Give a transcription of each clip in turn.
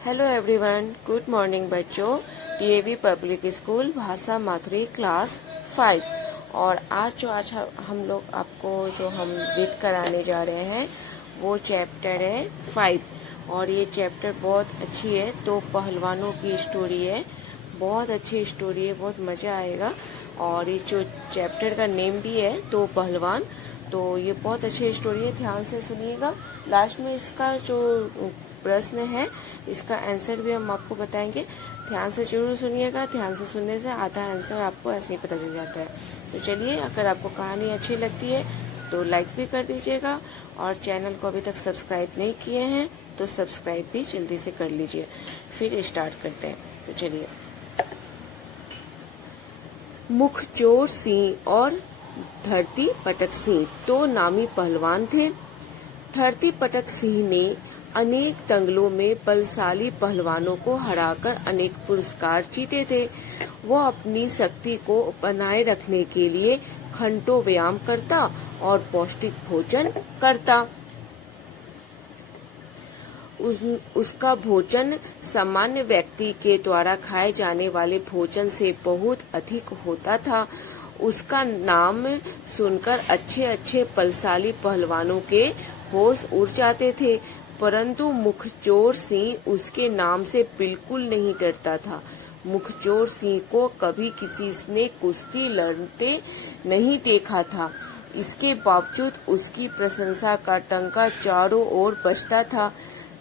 Hello everyone, good morning बच्चों। DAV public school भाषा माधुरी class 5। और आज हम लोग आपको जो हम रीड कराने जा रहे हैं वो चैप्टर है 5। और ये चैप्टर बहुत अच्छी है। तो पहलवानों की स्टोरी है, बहुत अच्छी स्टोरी है, बहुत मज़ा आएगा। और ये जो चैप्टर का नेम भी है तो पहलवान। तो ये बहुत अच्छी स्टोरी है, ध्यान से सुनिएगा। लास्ट में इसका जो प्रश्न है इसका आंसर भी हम आपको बताएंगे, ध्यान से जरूर सुनिएगा। ध्यान से सुनने से आधा आंसर आपको ऐसे ही पता चल जाता है। तो चलिए, अगर आपको कहानी अच्छी लगती है तो लाइक भी कर दीजिएगा, और चैनल को अभी तक सब्सक्राइब नहीं किए हैं तो सब्सक्राइब भी जल्दी से कर लीजिए। फिर स्टार्ट करते हैं। तो चलिए। मुखचोर सिंह और धरती पटक सिंह तो नामी पहलवान थे। धरती पटक सिंह ने अनेक दंगलों में बलशाली पहलवानों को हराकर अनेक पुरस्कार जीते थे। वह अपनी शक्ति को बनाए रखने के लिए घंटों व्यायाम करता और पौष्टिक भोजन करता। उसका भोजन सामान्य व्यक्ति के द्वारा खाए जाने वाले भोजन से बहुत अधिक होता था। उसका नाम सुनकर अच्छे अच्छे बलशाली पहलवानों के होश उड़ जाते थे, परंतु मुखचोर सिंह उसके नाम से बिल्कुल नहीं डरता था। मुखचोर सिंह को कभी किसी ने कुश्ती लड़ते नहीं देखा था। इसके बावजूद उसकी प्रशंसा का टंका चारों ओर बजता था।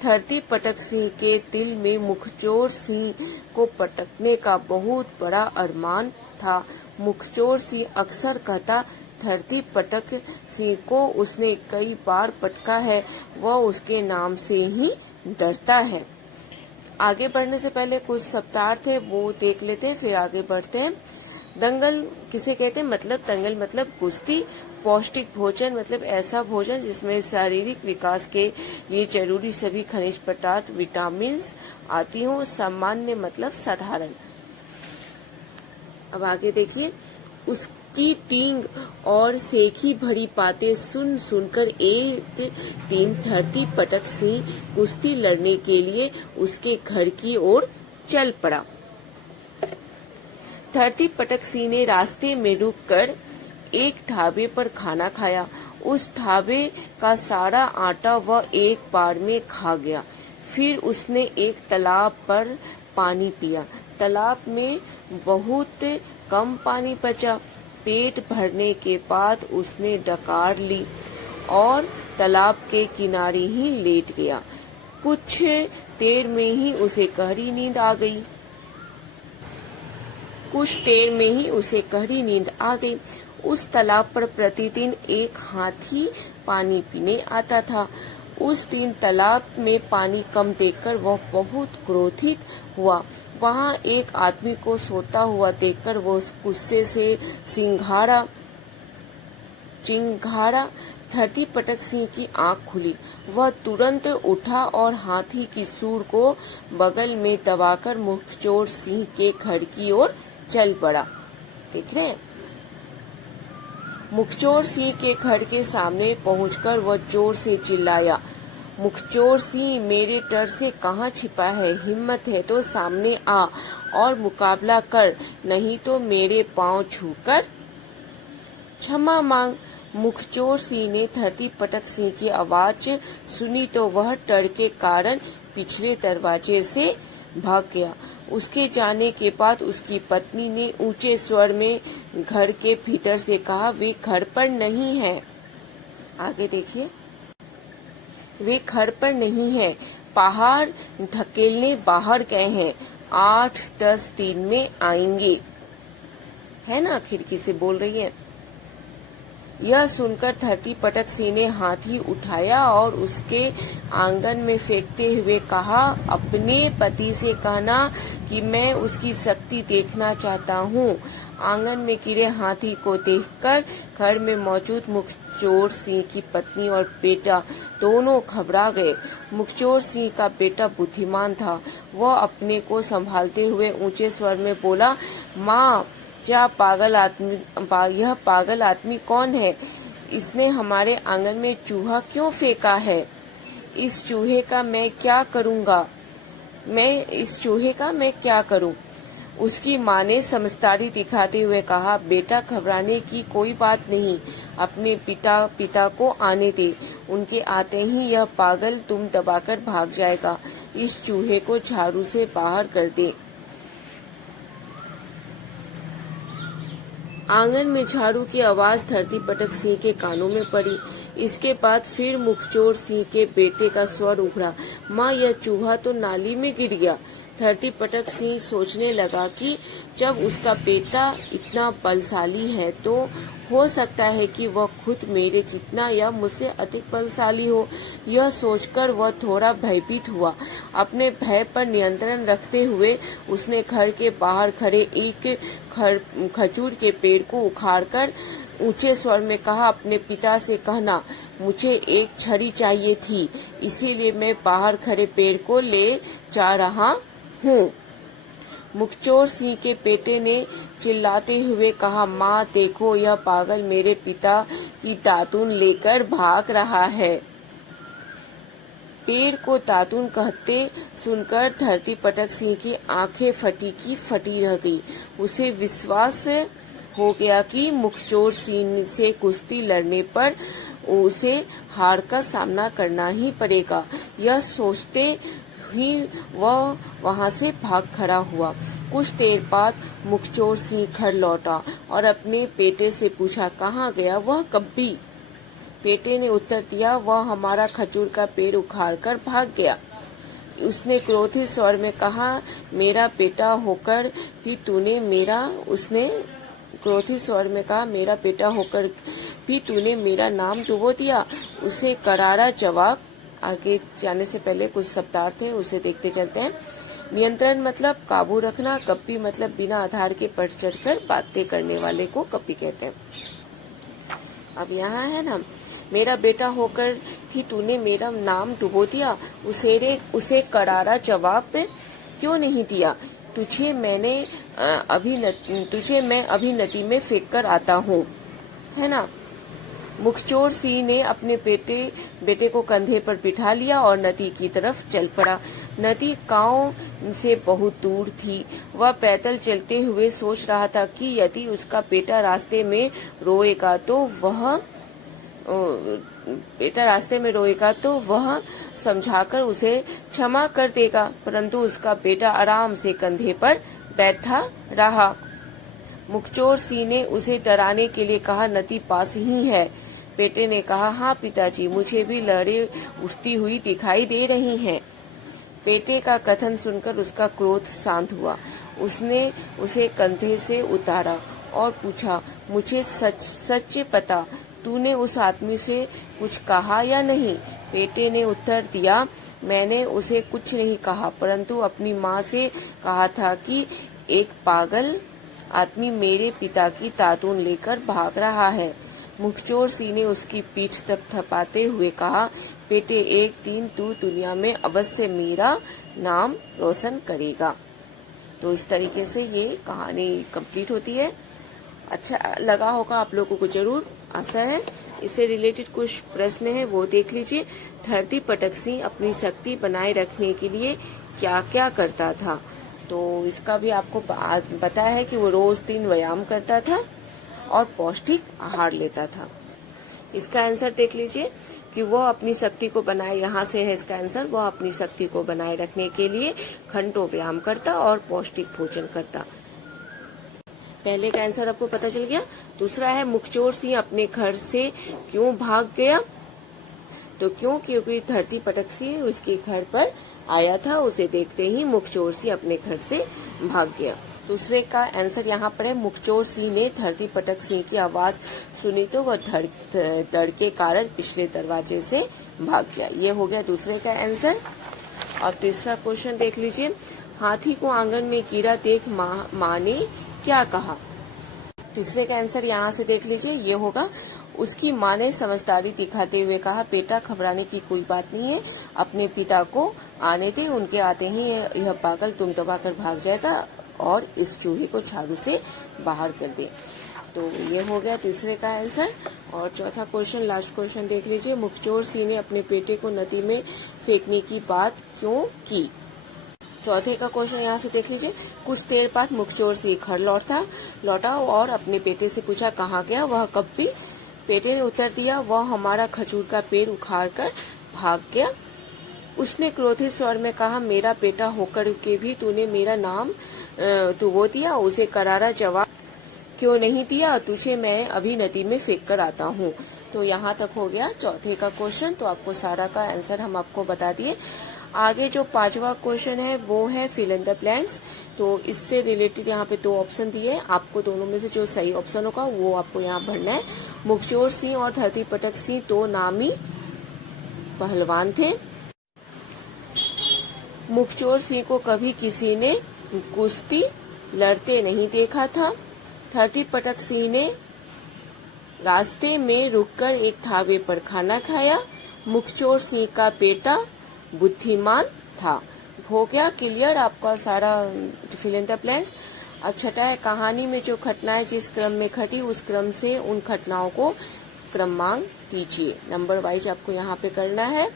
धरती पटक सिंह के दिल में मुखचोर सिंह को पटकने का बहुत बड़ा अरमान था। मुखचोर सिंह अक्सर कहता, धरती पटक सिंह को उसने कई बार पटका है, वह उसके नाम से ही डरता है। आगे बढ़ने से पहले कुछ शब्दार्थ है वो देख लेते हैं, फिर आगे बढ़ते हैं। दंगल किसे कहते हैं? मतलब दंगल मतलब कुश्ती। पौष्टिक भोजन मतलब ऐसा भोजन जिसमें शारीरिक विकास के लिए जरूरी सभी खनिज पदार्थ विटामिन आती हो। सामान्य मतलब साधारण। अब आगे देखिए। उसकी टींग और सेखी भरी बातें सुन सुनकर एक दिन धरती पटक सिंह कुश्ती लड़ने के लिए उसके घर की ओर चल पड़ा। धरती पटक सिंह ने रास्ते में रुककर एक ढाबे पर खाना खाया। उस ढाबे का सारा आटा वह एक बार में खा गया। फिर उसने एक तालाब पर पानी पिया। तालाब में बहुत कम पानी बचा। पेट भरने के बाद उसने डकार ली और तालाब के किनारे ही लेट गया। कुछ देर में ही उसे गहरी नींद आ गई। उस तालाब पर प्रतिदिन एक हाथी पानी पीने आता था। उस दिन तालाब में पानी कम देखकर वह बहुत क्रोधित हुआ। वहाँ एक आदमी को सोता हुआ देखकर वो गुस्से से चिंघाड़ा। धरती पटक सिंह की आंख खुली। वह तुरंत उठा और हाथी की सूंड को बगल में दबाकर मुखचोर सिंह के घर की ओर चल पड़ा। देख रहे हैं? मुखचोर सिंह के घर के सामने पहुंचकर वह जोर से चिल्लाया, मुखचोर सिंह, मेरे डर से कहाँ छिपा है? हिम्मत है तो सामने आ और मुकाबला कर, नहीं तो मेरे पांव छूकर क्षमा मांग। मुखचोर सिंह ने धरती पटक सिंह की आवाज सुनी तो वह डर के कारण पिछले दरवाजे से भाग गया। उसके जाने के बाद उसकी पत्नी ने ऊंचे स्वर में घर के भीतर से कहा, वे घर पर नहीं है। आगे देखिए। वे घर पर नहीं है, पहाड़ ढकेलने बाहर गए हैं, 8-10 दिन में आएंगे। है ना, खिड़की से बोल रही है। यह सुनकर धरती पटक सिंह ने हाथी उठाया और उसके आंगन में फेंकते हुए कहा, अपने पति से कहना कि मैं उसकी शक्ति देखना चाहता हूँ। आंगन में गिरे हाथी को देखकर घर में मौजूद मुखचोर सिंह की पत्नी और बेटा दोनों घबरा गए। मुखचोर सिंह का बेटा बुद्धिमान था। वह अपने को संभालते हुए ऊंचे स्वर में बोला, माँ, यह पागल आदमी कौन है? इसने हमारे आंगन में चूहा क्यों फेंका है? इस चूहे का मैं क्या करूँगा? मैं इस चूहे का मैं क्या करूं? उसकी माँ ने समझदारी दिखाते हुए कहा, बेटा घबराने की कोई बात नहीं, अपने पिता को आने दे, उनके आते ही यह पागल तुम दबाकर भाग जाएगा। इस चूहे को झाड़ू से बाहर कर दे। आंगन में झाड़ू की आवाज धरती पटक सिंह के कानों में पड़ी। इसके बाद फिर मुखचोर सिंह के बेटे का स्वर उभरा, माँ यह चूहा तो नाली में गिर गया। धरती पटक सिंह सोचने लगा कि जब उसका बेटा इतना बलशाली है तो हो सकता है कि वह खुद मेरे जितना या मुझसे अधिक बलशाली हो। यह सोचकर वह थोड़ा भयभीत हुआ। अपने भय पर नियंत्रण रखते हुए उसने घर के बाहर खड़े एक खजूर के पेड़ को उखाड़कर ऊंचे स्वर में कहा, अपने पिता से कहना मुझे एक छड़ी चाहिए थी, इसीलिए मैं बाहर खड़े पेड़ को ले जा रहा हूँ। मुखचोर सिंह के बेटे ने चिल्लाते हुए कहा, माँ देखो यह पागल मेरे पिता की दातून लेकर भाग रहा है। पेड़ को दातून कहते सुनकर धरती पटक सिंह की आंखें फटी की फटी रह गई। उसे विश्वास हो गया कि मुखचोर सिंह से कुश्ती लड़ने पर उसे हार का सामना करना ही पड़ेगा। यह सोचते ही वह वहां से भाग खड़ा हुआ। कुछ देर बाद मुखचोर सिंह घर लौटा और अपने बेटे से पूछा, कहाँ गया वह कब्बी? बेटे ने उत्तर दिया, वह हमारा खजूर का पेड़ उखाड़कर भाग गया। उसने क्रोधित स्वर में कहा, मेरा बेटा होकर भी तूने मेरा नाम डुबो दिया। उसे करारा जवाब। आगे जाने से पहले कुछ शब्दार्थ थे, उसे देखते चलते हैं। नियंत्रण मतलब काबू रखना, कप्पी मतलब बिना आधार के बढ़ चढ़कर बातें करने वाले को कप्पी कहते हैं। अब यहाँ है ना, मेरा बेटा होकर भी तूने मेरा नाम डुबो दिया, उसे करारा जवाब क्यों नहीं दिया? तुझे मैं अभी नदी में फेंक कर आता हूँ, है ना। मुखचोर सिंह ने अपने बेटे को कंधे पर बिठा लिया और नदी की तरफ चल पड़ा। नदी गांव से बहुत दूर थी। वह पैदल चलते हुए सोच रहा था कि यदि उसका बेटा रास्ते में रोएगा तो वह समझाकर उसे क्षमा कर देगा, परंतु उसका बेटा आराम से कंधे पर बैठा रहा। मुखचोर सिंह ने उसे डराने के लिए कहा, नदी पास ही है। बेटे ने कहा, हाँ पिताजी, मुझे भी लहरें उठती हुई दिखाई दे रही हैं। बेटे का कथन सुनकर उसका क्रोध शांत हुआ। उसने उसे कंधे से उतारा और पूछा, मुझे सच पता, तूने उस आदमी से कुछ कहा या नहीं? बेटे ने उत्तर दिया, मैंने उसे कुछ नहीं कहा, परंतु अपनी माँ से कहा था कि एक पागल आदमी मेरे पिता की दातून लेकर भाग रहा है। मुखचोर सिंह ने उसकी पीठ थपथपाते हुए कहा, बेटे एक दिन तू दुनिया में अवश्य मेरा नाम रोशन करेगा। तो इस तरीके से ये कहानी कंप्लीट होती है। अच्छा लगा होगा आप लोगों को, जरूर आशा है। इससे रिलेटेड कुछ प्रश्न है वो देख लीजिए। धरती पटक सिंह अपनी शक्ति बनाए रखने के लिए क्या क्या करता था? तो इसका भी आपको बताया है कि वो रोज 3 व्यायाम करता था और पौष्टिक आहार लेता था। इसका आंसर देख लीजिए कि वह अपनी शक्ति को बनाए, यहाँ से है इसका आंसर, वह अपनी शक्ति को बनाए रखने के लिए घंटों व्यायाम करता और पौष्टिक भोजन करता। पहले का आंसर आपको पता चल गया। दूसरा है, मुखचोर सिंह अपने घर से क्यों भाग गया? तो क्योंकि धरती पटक सिंह उसके घर पर आया था, उसे देखते ही मुखचोर सिंह अपने घर से भाग गया। दूसरे का आंसर यहाँ पर है, मुखचोर सिंह ने धरती पटक सिंह की आवाज सुनी तो वह डर के कारण पिछले दरवाजे से भाग गया। ये हो गया दूसरे का आंसर। और तीसरा क्वेश्चन देख लीजिए, हाथी को आंगन में गिरा देख माँ ने क्या कहा? तीसरे का आंसर यहाँ से देख लीजिए, ये होगा, उसकी माँ ने समझदारी दिखाते हुए कहा, बेटा घबराने की कोई बात नहीं है, अपने पिता को आने दे, उनके आते ही यह पागल तुम दबाकर भाग जाएगा और इस चूहे को झाड़ू से बाहर कर दे। तो ये हो गया तीसरे का आंसर। और चौथा क्वेश्चन, लास्ट क्वेश्चन देख लीजिए, मुखचोर सिंह ने अपने बेटे को नदी में फेंकने की बात क्यों की? चौथे का क्वेश्चन यहाँ से देख लीजिए। कुछ देर बाद मुखचोर सिंह घर लौटा और अपने बेटे से पूछा कहाँ गया वह कब भी। बेटे ने उत्तर दिया वह हमारा खजूर का पेड़ उखाड़ कर भाग गया। उसने क्रोधित स्वर में कहा मेरा बेटा होकर के भी तूने मेरा नाम डुबो दिया। उसे करारा जवाब क्यों नहीं दिया? तुझे मैं अभी नदी में फेंक कर आता हूँ। तो यहाँ तक हो गया चौथे का क्वेश्चन। तो आपको सारा का आंसर हम आपको बता दिए। आगे जो पांचवा क्वेश्चन है वो है फिल इन द ब्लैंक्स। तो इससे रिलेटेड यहाँ पे दो ऑप्शन दिए, आपको दोनों में से जो सही ऑप्शन होगा वो आपको यहाँ भरना है। मुखचोर सिंह और धरती पटक सिंह दो नामी पहलवान थे। मुखचोर सिंह को कभी किसी ने कुश्ती लड़ते नहीं देखा था। धरती पटक सिंह ने रास्ते में रुककर एक ढाबे पर खाना खाया। मुखचोर सिंह का बेटा बुद्धिमान था। हो गया क्लियर आपका सारा फिल इन द ब्लैंक्स। अब छठा है कहानी में जो घटनाएं जिस क्रम में घटी उस क्रम से उन घटनाओं को क्रमांक दीजिए। नंबर वाइज आपको यहाँ पे करना है।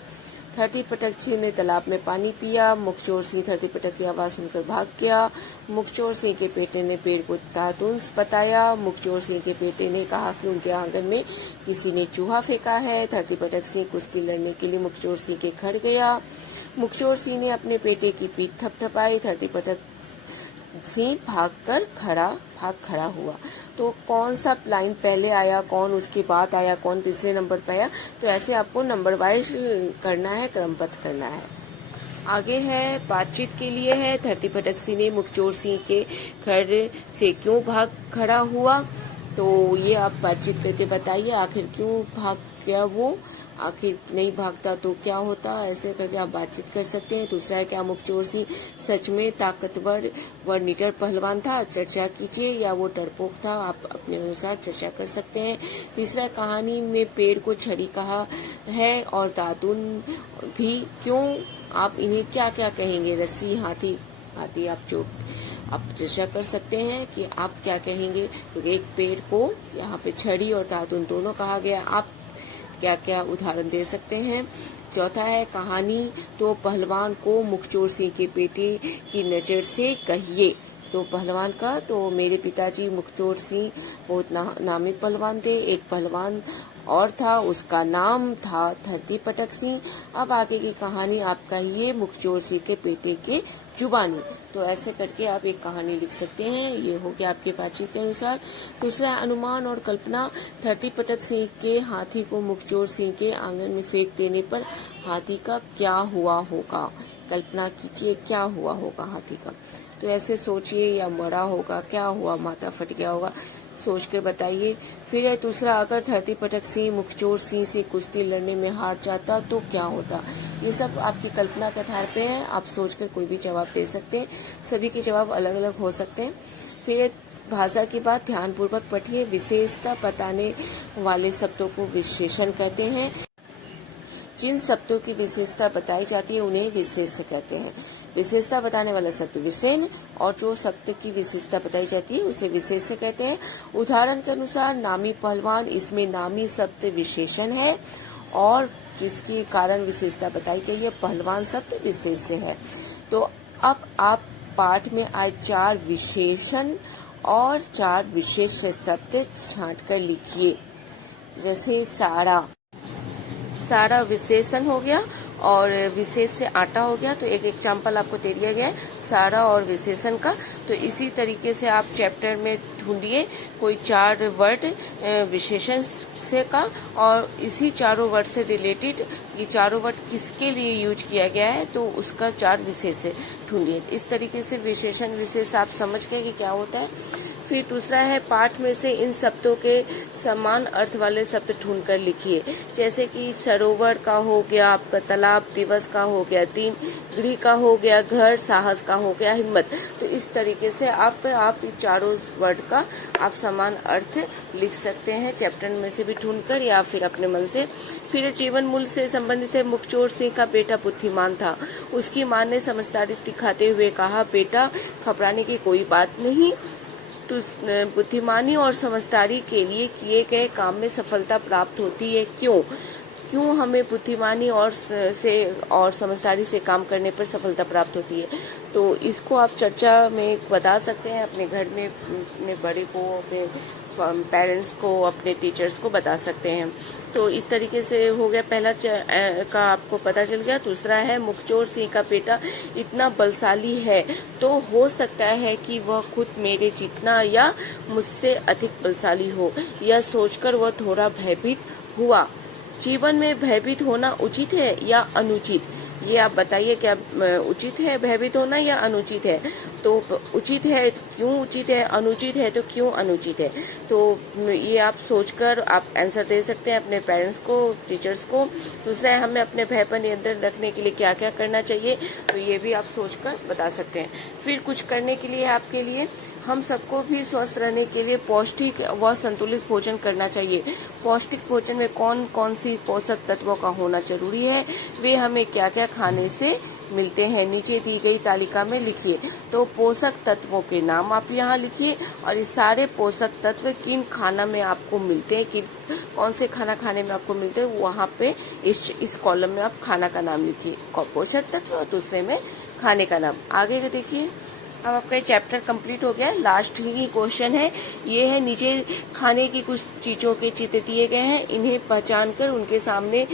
धरती पटक सिंह ने तालाब में पानी पिया। मुखचोर सिंह धरती पटक की आवाज सुनकर भाग गया। मुखचोर सिंह के बेटे ने पेड़ को तातुंस बताया। मुखचोर सिंह के बेटे ने कहा कि उनके आंगन में किसी ने चूहा फेंका है। धरती पटक सिंह कुश्ती लड़ने के लिए मुखचोर सिंह के घर गया। मुखचोर सिंह ने अपने बेटे की पीठ थपथपाई। धरती पटक सिंह भाग खड़ा हुआ। तो कौन सा लाइन पहले आया, कौन उसके बाद आया, कौन तीसरे नंबर पे आया, तो ऐसे आपको नंबर वाइज करना है, क्रमबद्ध करना है। आगे है बातचीत के लिए है। धरती पटक सिंह ने मुखचोर सिंह के घर से क्यों भाग खड़ा हुआ, तो ये आप बातचीत करके बताइए आखिर क्यों भाग गया वो, आखिर नहीं भागता तो क्या होता, ऐसे करके आप बातचीत कर सकते हैं। दूसरा है क्या मुखचोर सिंह सच में ताकतवर व निडर पहलवान था, चर्चा कीजिए, या वो डरपोक था, आप अपने अनुसार चर्चा कर सकते हैं। तीसरा कहानी में पेड़ को छड़ी कहा है और दातुन भी क्यों, आप इन्हें क्या क्या कहेंगे, रस्सी, हाथी आप चर्चा कर सकते हैं कि आप क्या कहेंगे। तो एक पेड़ को यहाँ पे छड़ी और दातुन दोनों कहा गया, आप क्या क्या उदाहरण दे सकते हैं। चौथा है कहानी तो पहलवान को मुखचोर सिंह के बेटे की नजर से कहिए। तो पहलवान का तो मेरे पिताजी मुखचोर सिंह बहुत नामी पहलवान थे। एक पहलवान और था, उसका नाम था धरती पटक सिंह। अब आगे की कहानी आप कहिए मुखचोर सिंह के बेटे के जुबानी। तो ऐसे करके आप एक कहानी लिख सकते हैं। ये हो गया आपके बातचीत के अनुसार। दूसरा अनुमान और कल्पना। धरती पटक सिंह के हाथी को मुखचोर सिंह के आंगन में फेंक देने पर हाथी का क्या हुआ होगा, कल्पना कीजिए क्या हुआ होगा हाथी का। तो ऐसे सोचिए, या मरा होगा, क्या हुआ, माथा फट गया होगा, सोच कर बताइए। फिर है दूसरा, अगर धरती पटक सिंह मुखचोर सिंह से कुश्ती लड़ने में हार जाता तो क्या होता। ये सब आपकी कल्पना के आधार पे है, आप सोचकर कोई भी जवाब दे सकते हैं, सभी के जवाब अलग अलग हो सकते हैं। फिर भाषा की बात ध्यानपूर्वक पढ़िए। विशेषता बताने वाले शब्दों को विशेषण कहते हैं। जिन शब्दों की विशेषता बताई जाती है उन्हें विशेष्य कहते हैं। विशेषता बताने वाला शब्द विशेषण और जो शब्द की विशेषता बताई जाती है उसे विशेष्य कहते हैं। उदाहरण के अनुसार नामी पहलवान, इसमें नामी शब्द विशेषण है और जिसके कारण विशेषता बताई गई है, पहलवान शब्द विशेष्य है। तो अब आप पाठ में आए 4 विशेषण और 4 विशेष शब्द छांट कर लिखिए। जैसे सारा विशेषण हो गया और विशेष से आटा हो गया। तो एक एग्जाम्पल आपको दे दिया गया है सारा और विशेषण का। तो इसी तरीके से आप चैप्टर में ढूंढिए कोई 4 वर्ड विशेषण से का, और इसी चारों वर्ड से रिलेटेड ये चारों वर्ड किसके लिए यूज किया गया है तो उसका 4 विशेष ढूंढिए। इस तरीके से विशेषण विशेष आप समझ गए कि क्या होता है। फिर दूसरा है पाठ में से इन शब्दों के समान अर्थ वाले शब्द ढूंढकर लिखिए। जैसे कि सरोवर का हो गया आपका तालाब, दिवस का हो गया दिन, गृह का हो गया घर, साहस का हो गया हिम्मत। तो इस तरीके से आप इस चारों वर्ड का आप समान अर्थ लिख सकते हैं चैप्टर में से भी ढूंढकर या फिर अपने मन से। फिर जीवन मूल्य से संबंधित है। मुखचोर सिंह का बेटा बुद्धिमान था। उसकी मां ने समझदारी दिखाते हुए कहा, बेटा घबराने की कोई बात नहीं, बुद्धिमानी और समझदारी के लिए किए गए काम में सफलता प्राप्त होती है। क्यों? क्यों हमें बुद्धिमानी और समझदारी से काम करने पर सफलता प्राप्त होती है। तो इसको आप चर्चा में बता सकते हैं, अपने घर में अपने बड़े को, अपने पेरेंट्स को, अपने टीचर्स को बता सकते हैं। तो इस तरीके से हो गया, पहला का आपको पता चल गया। दूसरा है, मुखचोर सिंह का बेटा इतना बलशाली है तो हो सकता है कि वह खुद मेरे जितना या मुझसे अधिक बलशाली हो। यह सोचकर वह थोड़ा भयभीत हुआ। जीवन में भयभीत होना उचित है या अनुचित, ये आप बताइए, क्या उचित है भयभीत होना या अनुचित है? तो उचित है, क्यों उचित है? अनुचित है तो क्यों अनुचित है? तो ये आप सोचकर आप आंसर दे सकते हैं अपने पेरेंट्स को, टीचर्स को। दूसरा है, हमें अपने भय पर नियंत्रण रखने के लिए क्या क्या करना चाहिए, तो ये भी आप सोचकर बता सकते हैं। फिर कुछ करने के लिए आपके लिए, हम सबको भी स्वस्थ रहने के लिए पौष्टिक व संतुलित भोजन करना चाहिए। पौष्टिक भोजन में कौन कौन सी पोषक तत्वों का होना जरूरी है, वे हमें क्या क्या खाने से मिलते हैं, नीचे दी गई तालिका में लिखिए। तो पोषक तत्वों के नाम आप यहाँ लिखिए और इस सारे पोषक तत्व किन खाना में आपको मिलते हैं, किन कौन से खाना खाने में आपको मिलते हैं, वहाँ पे इस कॉलम में आप खाना का नाम लिखिए, पोषक तत्व, और दूसरे में खाने का नाम। आगे का देखिए, अब आपका चैप्टर कंप्लीट हो गया। लास्ट ही क्वेश्चन है, ये है, नीचे खाने की कुछ चीजों के चित्र दिए गए हैं, इन्हें पहचानकर उनके सामने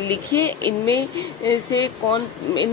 लिखिए। इनमें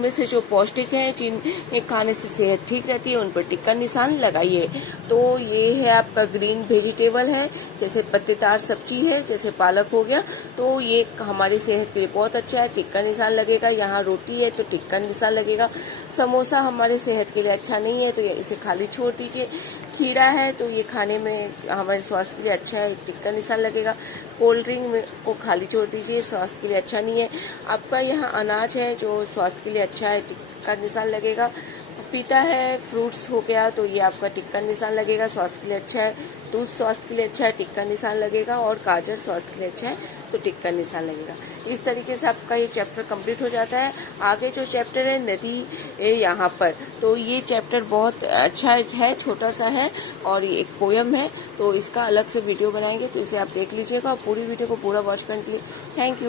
से जो पौष्टिक है, जिन खाने से सेहत ठीक रहती है, उन पर टिक का निशान लगाइए। तो ये है आपका ग्रीन वेजिटेबल है, जैसे पत्तेदार सब्जी है, जैसे पालक हो गया, तो ये हमारी सेहत के लिए बहुत अच्छा है, टिक का निशान लगेगा। यहाँ रोटी है तो टिक का निशान लगेगा। समोसा हमारे सेहत के लिए अच्छा नहीं है, तो इसे खाली छोड़ दीजिए। खीरा है तो ये खाने में हमारे स्वास्थ्य के लिए अच्छा है, टिक का निशान लगेगा। कोल्ड ड्रिंक को खाली छोड़ दीजिए, स्वास्थ्य के लिए अच्छा नहीं है। आपका यहाँ अनाज है जो स्वास्थ्य के लिए अच्छा है, टिक का निशान लगेगा। पपीता है, फ्रूट्स हो गया, तो ये आपका टिक का निशान लगेगा, स्वास्थ्य के लिए अच्छा है। दूध स्वास्थ्य के लिए अच्छा है, टिक का निशान लगेगा। और गाजर स्वास्थ्य के लिए अच्छा है, तो टिक का निशान लगेगा। इस तरीके से आपका ये चैप्टर कंप्लीट हो जाता है। आगे जो चैप्टर है, नदी यहाँ पर, तो ये चैप्टर बहुत अच्छा है, छोटा सा है और ये एक पोयम है, तो इसका अलग से वीडियो बनाएंगे, तो इसे आप देख लीजिएगा। पूरी वीडियो को पूरा वॉच करने के लिए थैंक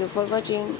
यू फॉर वॉचिंग।